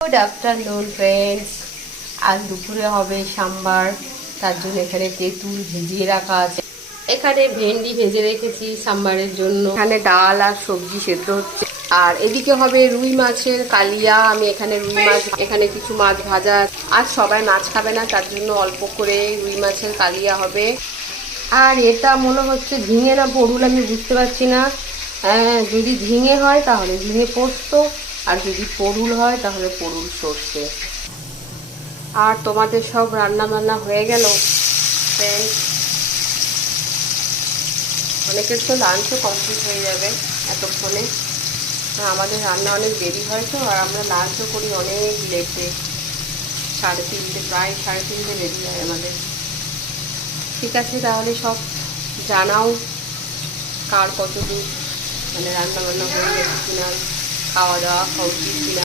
Good afternoon friends. আজ দুপুরে হবে সাম্বার, তার জন্য এখানে তেঁতুল ভিজিয়ে রাখা আছে। এখানে ভেন্ডি ভেজে রেখেছি সাম্বারের জন্য। এখানে ডাল আর সবজি সেদ্ধ হচ্ছে। আর এদিকে হবে রুই মাছের কালিয়া। আমি এখানে রুই মাছ, এখানে কিছু মাছ ভাজা। আর সবাই মাছ খাবে না, তার জন্য অল্প করে রুই মাছের কালিয়া হবে। আর এটা মনে হচ্ছে ঝিঙে না পড়ুল, আমি বুঝতে পারছি না। যদি ঝিঙে হয় তাহলে ঝিঙে পোস্ত, আর যদি পড়ুল হয় তাহলে পড়ুল সর্ষে। আর তোমাদের সব রান্না বান্না হয়ে গেল ফ্রেন্ডস? অনেকের তো লাঞ্চও কমপ্লিট হয়ে যাবে এতক্ষণে। আমাদের রান্না অনেক দেরি হয় তো, আর আমরা লাঞ্চও করি অনেক লেটে, 3:30, প্রায় 3:30 বেজে যায় আমাদের। ঠিক আছে, তাহলে সব জানাও কার কত দূর, মানে রান্না বান্না হয়ে গেছে কিনা, খাওয়া দাওয়া কমপ্লিট কিনা।